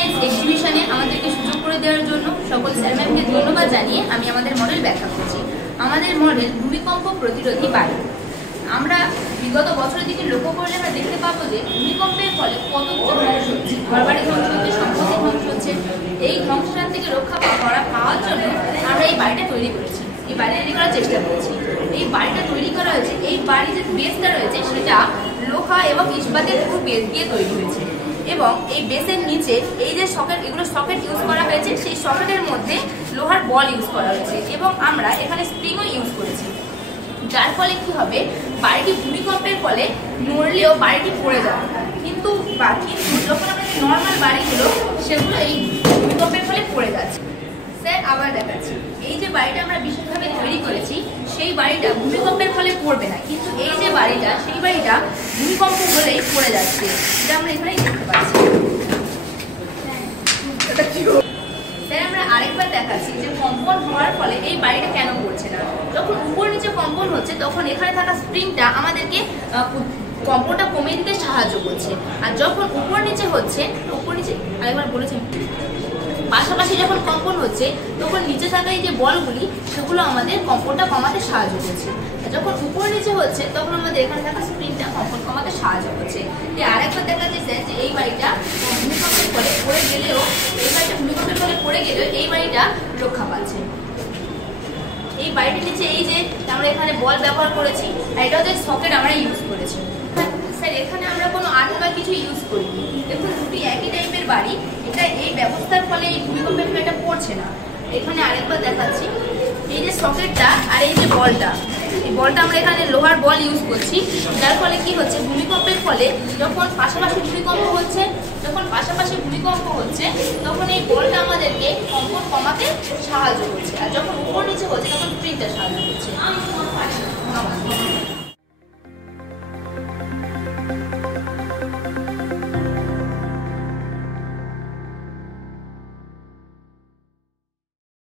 Science এক্সিবিশনে আমাদেরকে সুযোগ করে দেওয়ার জন্য সকল স্যার ম্যামকে ধন্যবাদ জানিয়ে আমি আমাদের মডেল ব্যাখ্যা করছি। আমাদের মডেল ভূমিকম্প প্রতিরোধী বাড়ি। আমরা বিগত বছরের দিকে লক্ষ্য করলে আমরা দেখতে পাবো যে ভূমিকম্পের ফলে কত ধ্বংস হচ্ছে, ঘরবাড়ি ধ্বংস হচ্ছে, সম্পত্তি ধ্বংস হচ্ছে। এই ধ্বংসটার থেকে রক্ষা পাওয়ার জন্য আমরা এই বাড়িটা তৈরি করেছি, এই বাড়ি তৈরি করার চেষ্টা করেছি। এই বাড়িটা তৈরি করা হয়েছে, এই বাড়ির যে বেসটা রয়েছে সেটা লোহা এবং ইস্পাতের পুরো বেস দিয়ে তৈরি হয়েছে এবং এই বেসের নিচে এই যে সকেট, এগুলো সকেট ইউজ করা হয়েছে, সেই সকেটের মধ্যে লোহার বল ইউজ করা হয়েছে এবং আমরা এখানে স্প্রিংও ইউজ করেছি, যার ফলে কি হবে, বাড়িটি ভূমিকম্পের ফলে নড়লেও বাড়িটি পড়ে যাবে। কিন্তু যখন আমরা যে নর্মাল বাড়িগুলো সেগুলো এই ভূমিকম্পের ফলে পড়ে যাচ্ছে। স্যার আবার দেখাচ্ছি, এই যে বাড়িটা আমরা বিশেষভাবে তৈরি করেছি সেই বাড়িটা ভূমিকম্পের ফলে পড়বে না, কিন্তু এই যে বাড়িটা সেই বাড়িটা ভূমিকম্প হলেই পড়ে যাচ্ছে, এটা আমরা এখানেই দেখতে পাচ্ছি। স্যার আমরা আরেকবার দেখাচ্ছি যে কম্পন হওয়ার ফলে এই বাড়িটা কেন পড়ছে না। যখন উপর নিচে কম্পন হচ্ছে তখন এখানে থাকা স্প্রিংটা আমাদেরকে কম্পনটা কমিয়ে দিতে সাহায্য করছে, আর যখন উপর নিচে হচ্ছে, উপর নিচে আরেকবার বলেছি, পাশাপাশি যখন কম্পন হচ্ছে তখন নিচে থাকা এই যে বলগুলি সেগুলো আমাদের কম্পনটা কমাতে সাহায্য করছে, আর যখন উপর নিচে হচ্ছে তখন আমাদের এখানে থাকা স্প্রিংটা কম্পন কমাতে সাহায্য করছে। আরেকবার দেখা যাচ্ছে যে এই বাড়িটা ভূমিকম্পের ফলে পড়ে গেলেও এই বাড়িটা রক্ষা পাচ্ছে। এই বাড়িটির নিচে এই যে আমরা এখানে বল ব্যবহার করেছি, আর এটা হচ্ছে সকেট আমরা ইউজ করেছি। স্যার এখানে আমরা কোনো আঠা বা কিছু ইউজ করিনি, দেখুন দুটি একই টাইপের বাড়ি, এটা এই ব্যবস্থার ফলে এই ভূমিকম্পের ফলে এটা পড়ছে না। এখানে আরেকবার দেখাচ্ছি, এই যে সকেটটা আর এই যে বলটা, এই বলটা আমরা এখানে লোহার বল ইউজ করছি, যার ফলে কি হচ্ছে, ভূমিকম্পের ফলে যখন পাশাপাশি ভূমিকম্প হচ্ছে তখন এই বলটা আমাদেরকে কম্পন কমাতে সাহায্য করছে, আর যখন উপর নিচে হচ্ছে তখন স্প্রিংটা সাহায্য করছে।